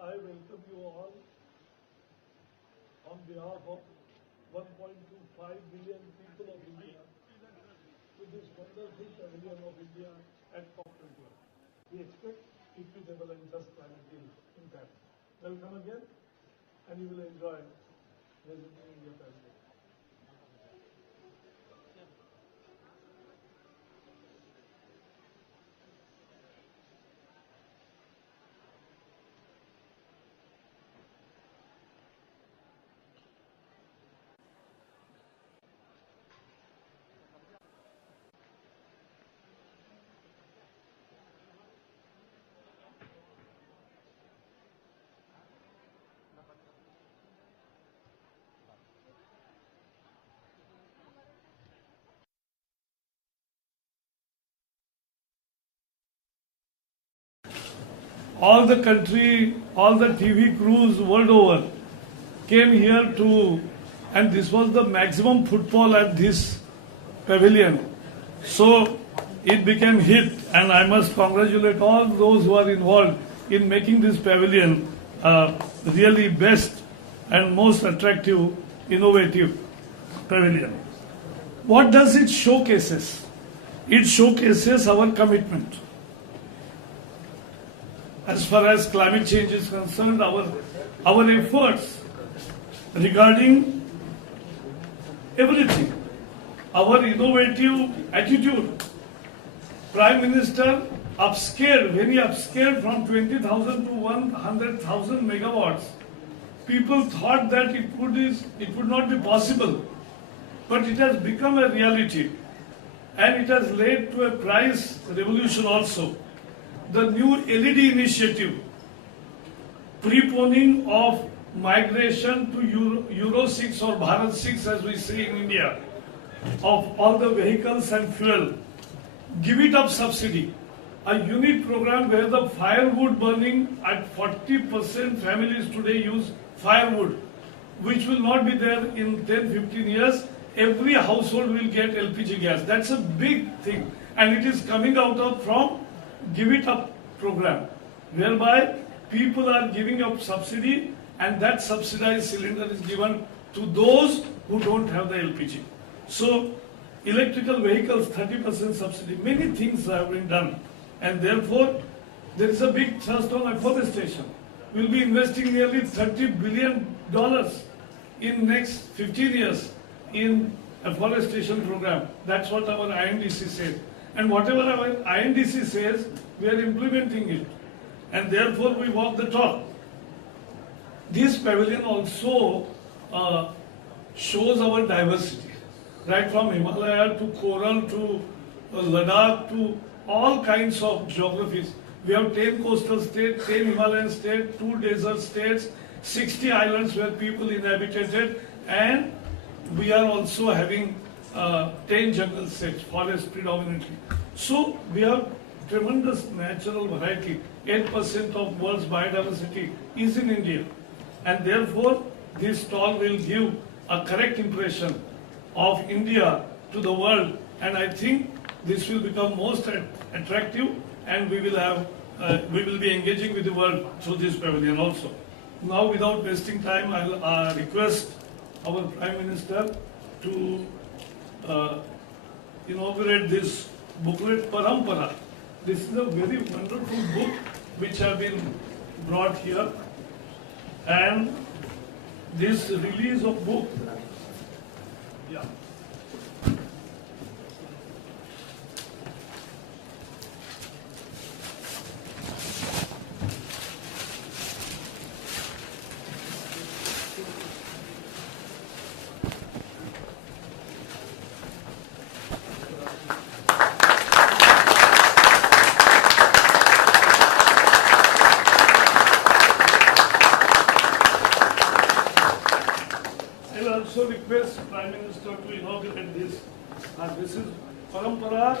I welcome you all on behalf of 1.25 billion people of India to this wonderful pavilion of India at COP21. We expect equitable and just climate deal in Paris. Welcome again, and you will enjoy visiting India Pavilion. All the country, all the TV crews world over came here to, and this was the maximum footfall at this pavilion. So it became hit, and I must congratulate all those who are involved in making this pavilion really best and most attractive, innovative pavilion. What does it showcases? It showcases our commitment. As far as climate change is concerned, our efforts regarding everything, our innovative attitude. Prime Minister upscaled, very upscaled from 20,000 to 100,000 megawatts. People thought that it would not be possible, but it has become a reality, and it has led to a price revolution also. The new LED initiative, preponing of migration to Euro 6 or Bharat 6 as we say in India, of all the vehicles and fuel. Give it up subsidy, a unit program where the firewood burning at 40% families today use firewood, which will not be there in 10-15 years. Every household will get LPG gas. That's a big thing, and it is coming out of from Give It Up program, whereby people are giving up subsidy, and that subsidized cylinder is given to those who don't have the LPG. So electrical vehicles, 30% subsidy, many things have been done, and therefore there is a big thrust on afforestation. We'll be investing nearly $30 billion in next 15 years in afforestation program. That's what our INDC said. And whatever our INDC says, we are implementing it. And therefore we walk the talk. This pavilion also shows our diversity, right from Himalaya to Coral to Ladakh to all kinds of geographies. We have 10 coastal states, 10 Himalayan states, 2 desert states, 60 islands where people inhabited, and we are also having 10 jungle states, forests predominantly. So we have tremendous natural variety. 8% of world's biodiversity is in India. And therefore, this stall will give a correct impression of India to the world. And I think this will become most attractive, and we will be engaging with the world through this pavilion also. Now, without wasting time, I'll request our Prime Minister to inaugurate this booklet, Parampara. This is a very wonderful book which have been brought here, and this release of book, yeah. Also request Prime Minister to inaugurate this. This is Parampara,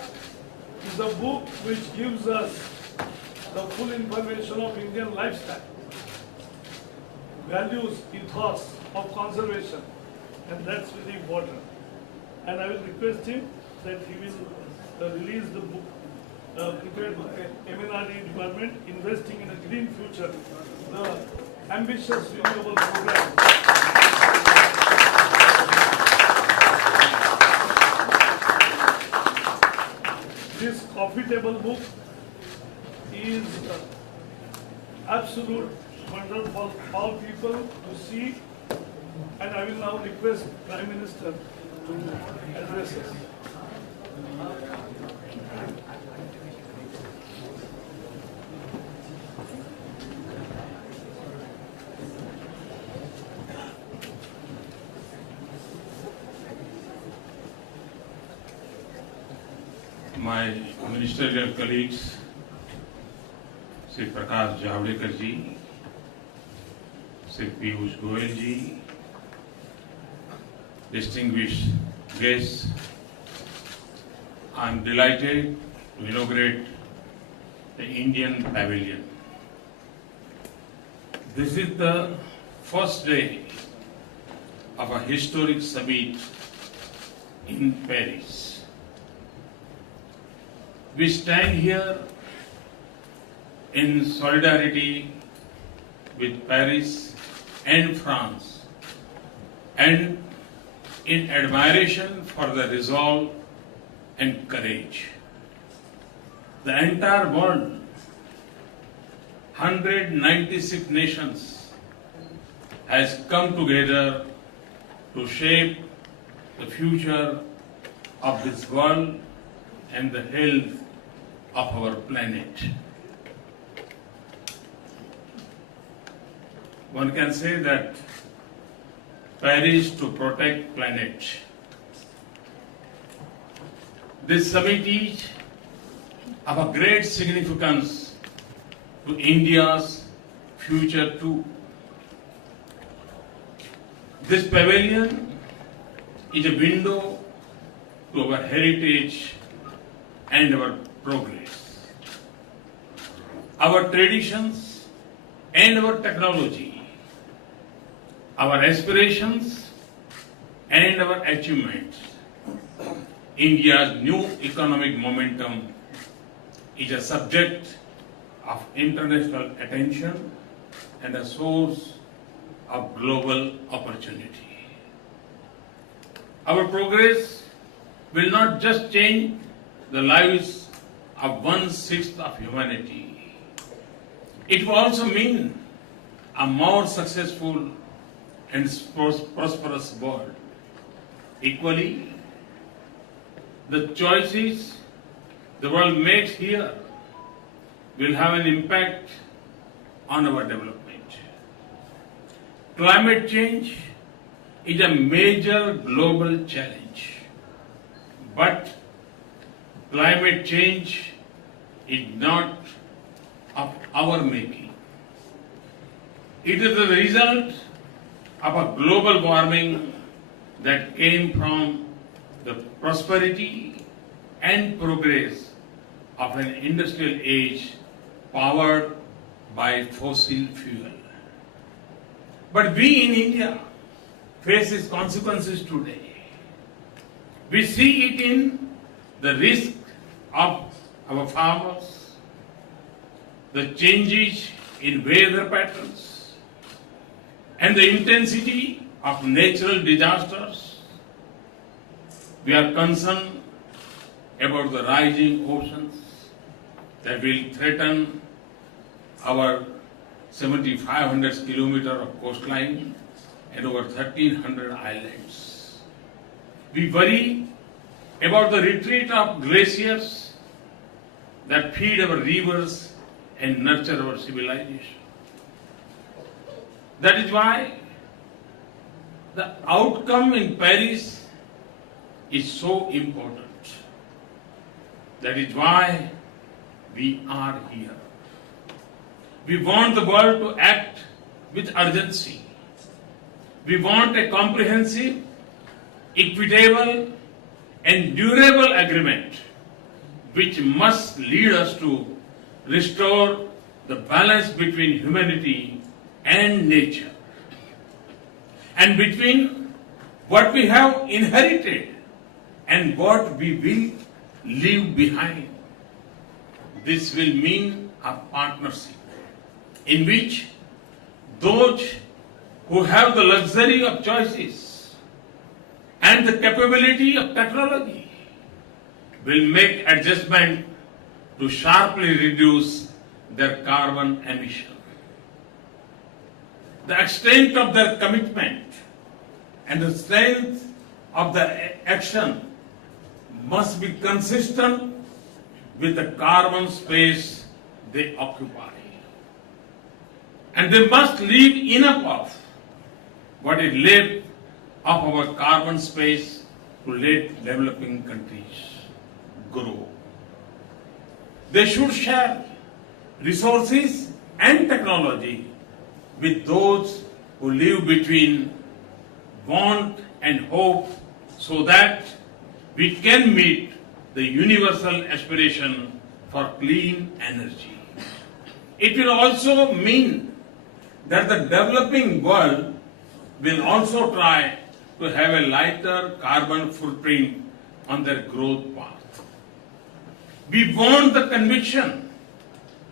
is a book which gives us the full information of Indian lifestyle, values, ethos of conservation, and that's very important. And I will request him that he will release the book prepared by MNRE department, investing in a green future, the ambitious renewable program. This coffee table book is absolute wonder for all people to see, and I will now request Prime Minister to address us. My ministerial colleagues, Sri Prakash Javadekar ji, Sri Piyush Goyal ji, distinguished guests, I am delighted to inaugurate the Indian Pavilion. This is the first day of a historic summit in Paris. We stand here in solidarity with Paris and France and in admiration for the resolve and courage. The entire world, 196 nations, has come together to shape the future of this world and the health of our planet. One can say that Paris to protect planet. This summit is of a great significance to India's future too. This pavilion is a window to our heritage and our progress, our traditions and our technology, our aspirations and our achievements. India's new economic momentum is a subject of international attention and a source of global opportunity. Our progress will not just change the lives of 1/6 of humanity. It will also mean a more successful and prosperous world. Equally, the choices the world makes here will have an impact on our development. Climate change is a major global challenge, but climate change is not of our making. It is the result of a global warming that came from the prosperity and progress of an industrial age powered by fossil fuel. But we in India face its consequences today. We see it in the risk of our farmers, the changes in weather patterns, and the intensity of natural disasters. We are concerned about the rising oceans that will threaten our 7,500 kilometers of coastline and over 1,300 islands. We worry about the retreat of glaciers that feed our rivers and nurture our civilization. That is why the outcome in Paris is so important. That is why we are here. We want the world to act with urgency. We want a comprehensive, equitable, and durable agreement which must lead us to restore the balance between humanity and nature, and between what we have inherited and what we will leave behind. this will mean a partnership in which those who have the luxury of choices and the capability of technology will make adjustment to sharply reduce their carbon emission. The extent of their commitment and the strength of their action must be consistent with the carbon space they occupy. And they must leave enough of what is left of our carbon space to let developing countries grow. They should share resources and technology with those who live between want and hope so that we can meet the universal aspiration for clean energy. It will also mean that the developing world will also try to have a lighter carbon footprint on their growth path. We want the conviction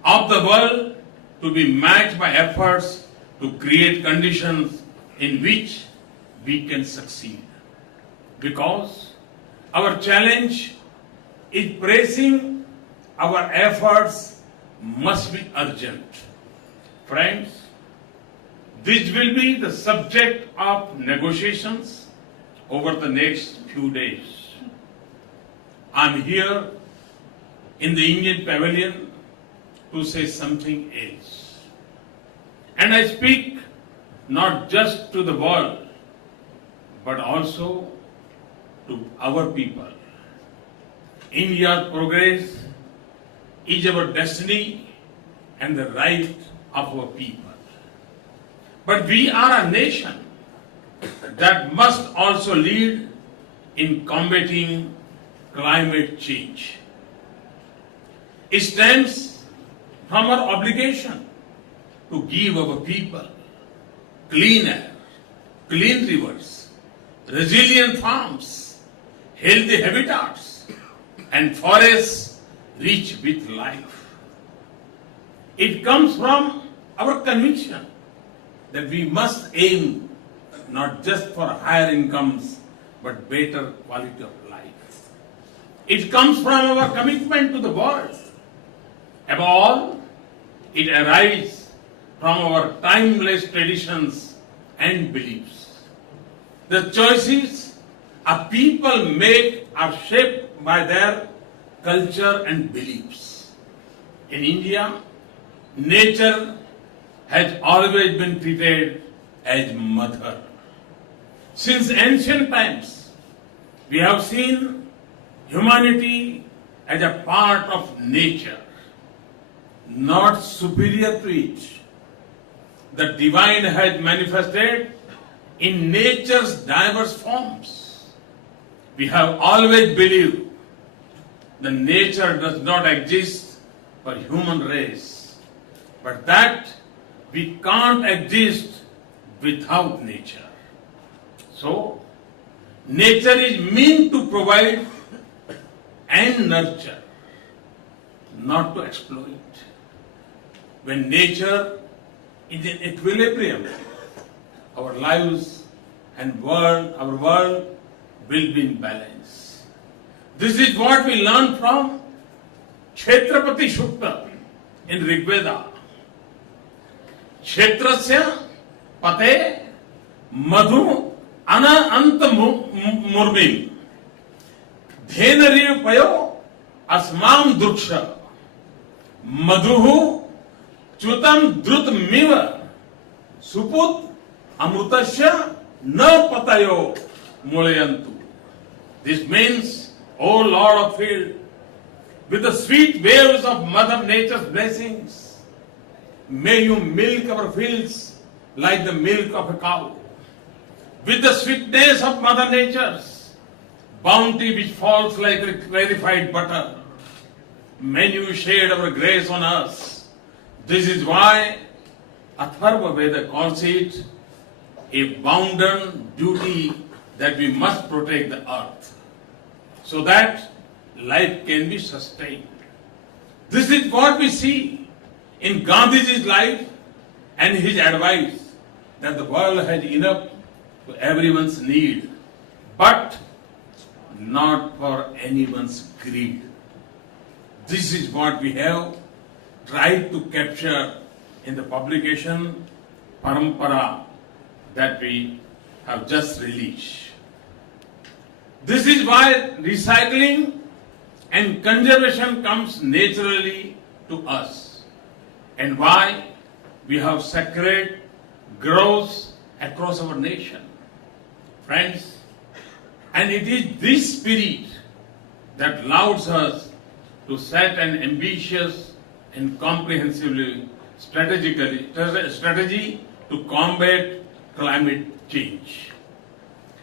of the world to be matched by efforts to create conditions in which we can succeed. Because our challenge is pressing, our efforts must be urgent. Friends, this will be the subject of negotiations over the next few days. I'm here in the Indian Pavilion to say something else. And I speak not just to the world, but also to our people. India's progress is our destiny and the right of our people. But we are a nation that must also lead in combating climate change. It stems from our obligation to give our people clean air, clean rivers, resilient farms, healthy habitats, and forests rich with life. It comes from our conviction that we must aim not just for higher incomes, but better quality of life. It comes from our commitment to the world. Above all, it arises from our timeless traditions and beliefs. The choices a people make are shaped by their culture and beliefs. In India, nature has always been treated as mother. Since ancient times, we have seen humanity as a part of nature, not superior to it. The divine has manifested in nature's diverse forms. We have always believed that nature does not exist for human race, but that we can't exist without nature. So, nature is meant to provide and nurture, not to exploit. When nature is in equilibrium, our lives and our world will be in balance. This is what we learn from Kshetrapati Sukta in Rig Veda. Kshetrasya pate madhu ana ant murmim dhenari payo asmam druksha madhuhu chutam drutmiva suput amrutasya na patayo mulayantu. This means, O Lord of field, with the sweet waves of Mother Nature's blessings, may you milk our fields like the milk of a cow. With the sweetness of Mother Nature's bounty which falls like clarified butter, may you shed our grace on us. This is why Atharva Veda calls it a bounden duty that we must protect the earth so that life can be sustained. This is what we see in Gandhiji's life and his advice that the world has enough to everyone's need, but not for anyone's greed. This is what we have tried to capture in the publication Parampara that we have just released. This is why recycling and conservation comes naturally to us, and why we have sacred groves across our nation. Friends, and it is this spirit that allows us to set an ambitious and comprehensively strategy to combat climate change.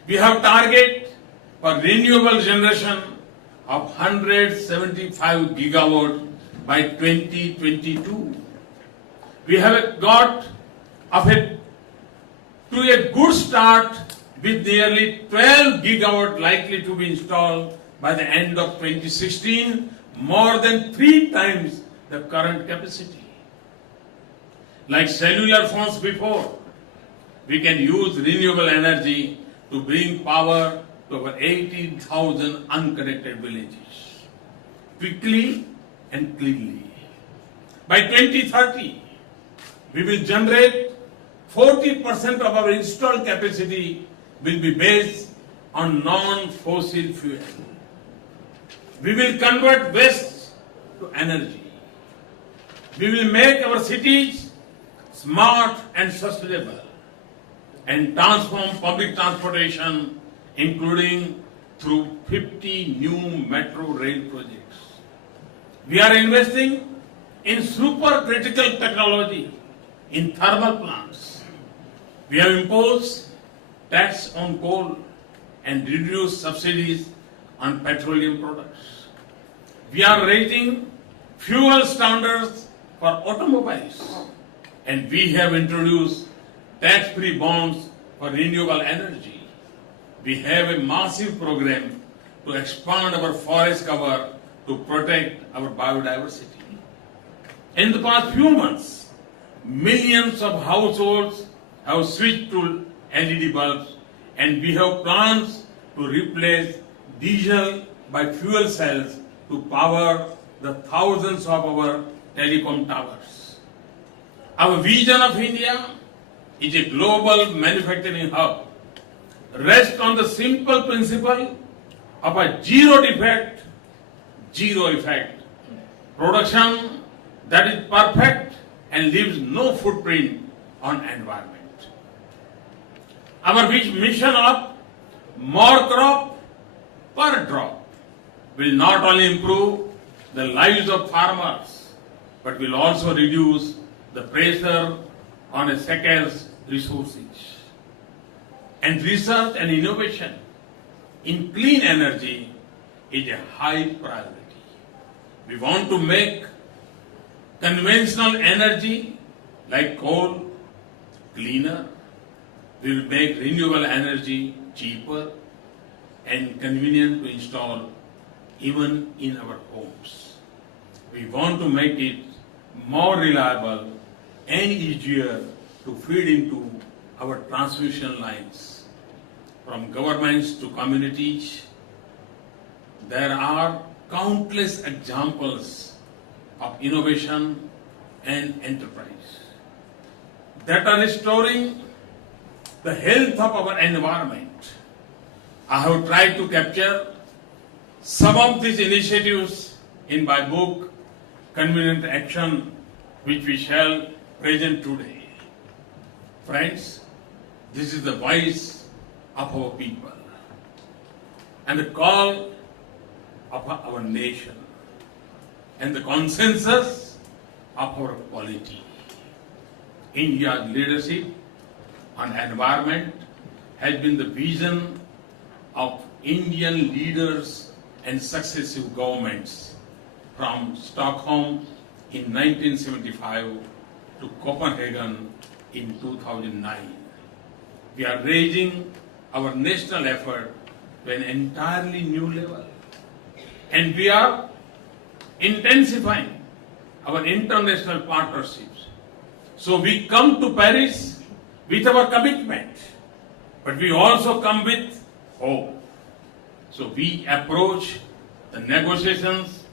We have target for renewable generation of 175 gigawatt by 2022. We have got to a good start with nearly 12 gigawatt likely to be installed by the end of 2016, more than 3 times the current capacity. Like cellular phones before, we can use renewable energy to bring power to over 18,000 unconnected villages, quickly and cleanly. By 2030, we will generate 40% of our installed capacity will be based on non-fossil fuel. We will convert waste to energy. We will make our cities smart and sustainable and transform public transportation, including through 50 new metro rail projects. We are investing in supercritical technology in thermal plants. We have imposed tax on coal and reduced subsidies on petroleum products. We are raising fuel standards for automobiles, and we have introduced tax-free bonds for renewable energy. We have a massive program to expand our forest cover to protect our biodiversity. In the past few months, millions of households have switched to LED bulbs, and we have plans to replace diesel by fuel cells to power the thousands of our telecom towers. Our vision of India is a global manufacturing hub, rests on the simple principle of a zero defect, zero effect production that is perfect and leaves no footprint on environment. Our mission of more crop per drop will not only improve the lives of farmers, but will also reduce the pressure on a scarce resources. And research and innovation in clean energy is a high priority. We want to make conventional energy like coal cleaner. We will make renewable energy cheaper and convenient to install even in our homes. We want to make it more reliable and easier to feed into our transmission lines. From governments to communities, there are countless examples of innovation and enterprise that are restoring the health of our environment. I have tried to capture some of these initiatives in my book, Convenient Action, which we shall present today. Friends, this is the voice of our people and the call of our nation and the consensus of our polity. India's leadership on environment has been the vision of Indian leaders and successive governments from Stockholm in 1975 to Copenhagen in 2009. We are raising our national effort to an entirely new level, and we are intensifying our international partnerships. So we come to Paris with our commitment, but we also come with hope. So we approach the negotiations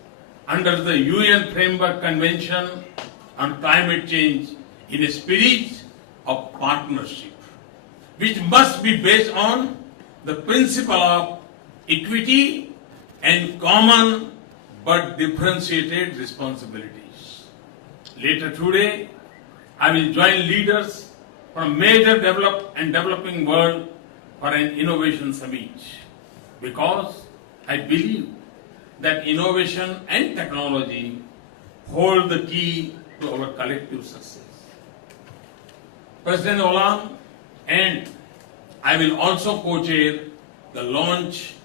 under the UN Framework Convention on Climate Change in a spirit of partnership, which must be based on the principle of equity and common but differentiated responsibilities. Later today, I will join leaders from major developed and developing world for an innovation summit, because I believe that innovation and technology hold the key to our collective success. President Hollande and I will also co-chair the launch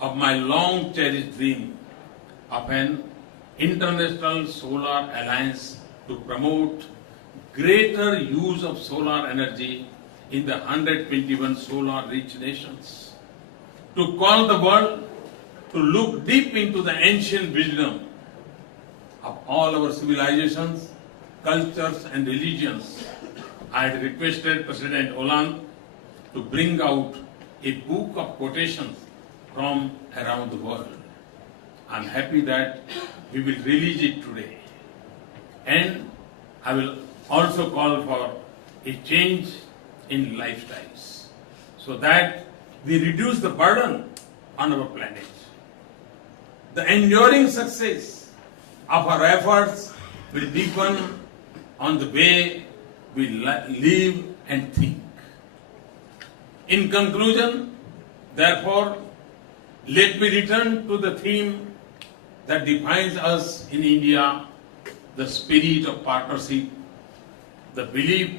of my long-cherished dream of an international solar alliance to promote greater use of solar energy in the 121 solar-rich nations, to call the world to look deep into the ancient wisdom of all our civilizations, cultures and religions. I had requested President Hollande to bring out a book of quotations from around the world. I am happy that we will release it today. And I will also call for a change in lifestyles so that we reduce the burden on our planet. The enduring success of our efforts will depend on the way we live and think. In conclusion, therefore, let me return to the theme that defines us in India, the spirit of partnership, the belief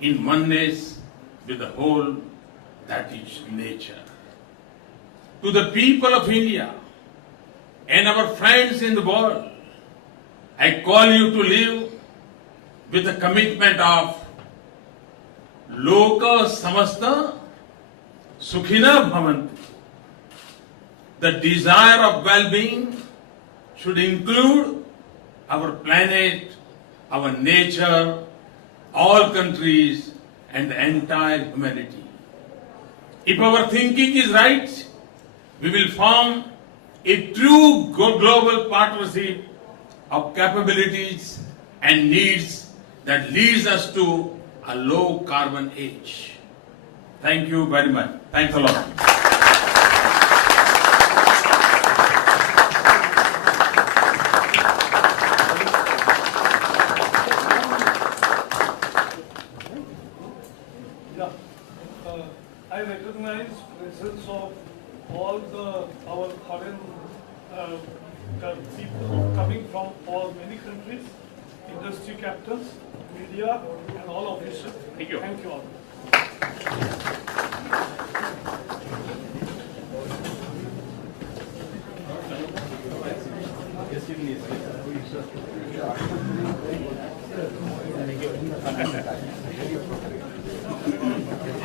in oneness with the whole, that is nature. To the people of India and our friends in the world, I call you to live with the commitment of Loka Samasta Sukhina Bhavantu. The desire of well-being should include our planet, our nature, all countries, and the entire humanity. If our thinking is right, we will form a true global partnership of capabilities and needs that leads us to a low carbon age. Thank you very much. Thanks a lot. I recognize presence of all our foreign people coming from all many countries, industry captains, media, and all officials. Thank you. Thank you all. Yes,